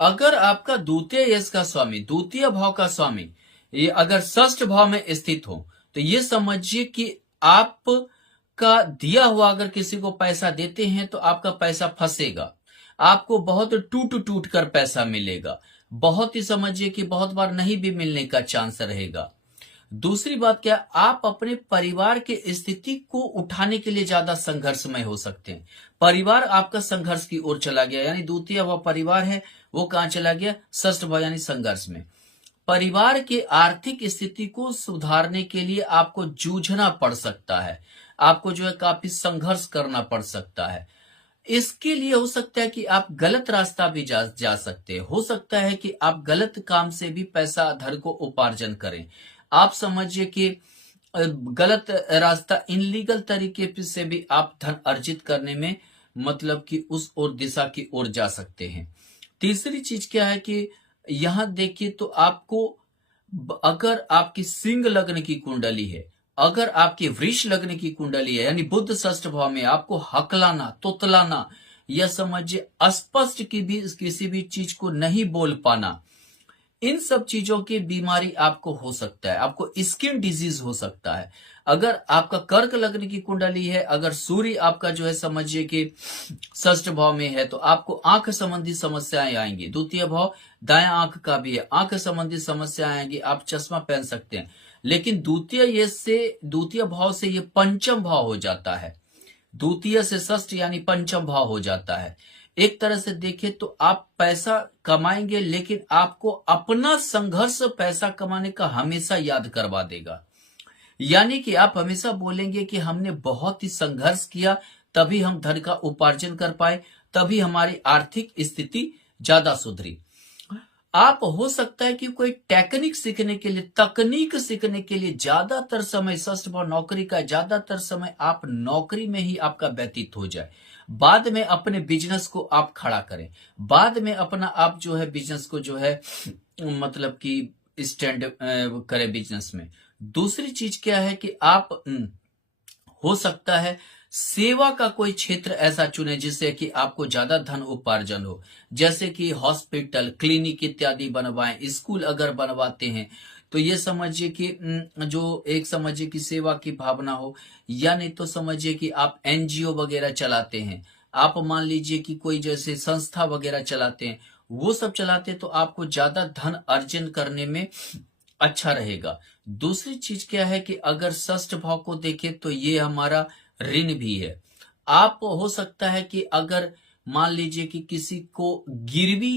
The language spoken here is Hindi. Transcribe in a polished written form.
अगर आपका द्वितीय यश का स्वामी, द्वितीय भाव का स्वामी ये अगर षष्ठ भाव में स्थित हो, तो ये समझिए कि आप का दिया हुआ अगर किसी को पैसा देते हैं तो आपका पैसा फंसेगा, आपको बहुत टूट टूट कर पैसा मिलेगा, बहुत ही समझिए कि बहुत बार नहीं भी मिलने का चांस रहेगा। दूसरी बात क्या, आप अपने परिवार की स्थिति को उठाने के लिए ज्यादा संघर्षमय हो सकते हैं। परिवार आपका संघर्ष की ओर चला गया, यानी द्वितीय भाव परिवार है, वो कहां चला गया, षष्ठ भाव यानी संघर्ष में। परिवार के आर्थिक स्थिति को सुधारने के लिए आपको जूझना पड़ सकता है, आपको जो है काफी संघर्ष करना पड़ सकता है। इसके लिए हो सकता है कि आप गलत रास्ता भी जा सकते हैं, हो सकता है कि आप गलत काम से भी पैसा धन को उपार्जन करें। आप समझिए कि गलत रास्ता इनलीगल तरीके से भी आप धन अर्जित करने में मतलब कि उस ओर दिशा की ओर जा सकते हैं। तीसरी चीज क्या है कि यहां देखिए तो आपको अगर आपकी सिंह लग्न की कुंडली है, अगर आपकी वृष लग्न की कुंडली है, यानी बुध षष्ठ भाव में, आपको हकलाना, तोतलाना या समझिए अस्पष्ट की भी किसी भी चीज को नहीं बोल पाना, इन सब चीजों की बीमारी आपको हो सकता है, आपको स्किन डिजीज हो सकता है। अगर आपका कर्क लग्न की कुंडली है, अगर सूर्य आपका जो है समझिए कि षष्ठ भाव में है, तो आपको आंख संबंधी समस्याएं आएंगी। द्वितीय भाव दायां आंख का भी है, आंख संबंधी समस्याएं आएंगी, आप चश्मा पहन सकते हैं। लेकिन द्वितीय भाव से ये पंचम भाव हो जाता है, द्वितीय से षष्ठ यानी पंचम भाव हो जाता है। एक तरह से देखें तो आप पैसा कमाएंगे, लेकिन आपको अपना संघर्ष पैसा कमाने का हमेशा याद करवा देगा। यानी कि आप हमेशा बोलेंगे कि हमने बहुत ही संघर्ष किया, तभी हम धन का उपार्जन कर पाए, तभी हमारी आर्थिक स्थिति ज्यादा सुधरी। आप हो सकता है कि कोई टेक्निक सीखने के लिए, तकनीक सीखने के लिए ज्यादातर समय, षष्ठ भाव नौकरी का, ज्यादातर समय आप नौकरी में ही आपका व्यतीत हो जाए। बाद में अपने बिजनेस को आप खड़ा करें, बाद में अपना आप जो है बिजनेस को जो है मतलब कि स्टैंड करें बिजनेस में। दूसरी चीज क्या है कि आप हो सकता है सेवा का कोई क्षेत्र ऐसा चुने जिससे कि आपको ज्यादा धन उपार्जन हो, जैसे कि हॉस्पिटल, क्लिनिक इत्यादि बनवाएं, स्कूल अगर बनवाते हैं तो ये समझिए कि जो एक समझिए कि सेवा की भावना हो, या नहीं तो समझिए कि आप एनजीओ वगैरह चलाते हैं, आप मान लीजिए कि कोई जैसे संस्था वगैरह चलाते हैं, वो सब चलाते हैं, तो आपको ज्यादा धन अर्जन करने में अच्छा रहेगा। दूसरी चीज क्या है कि अगर षष्ठ भाव को देखें तो ये हमारा ऋण भी है। आप हो सकता है कि अगर मान लीजिए कि किसी को गिरवी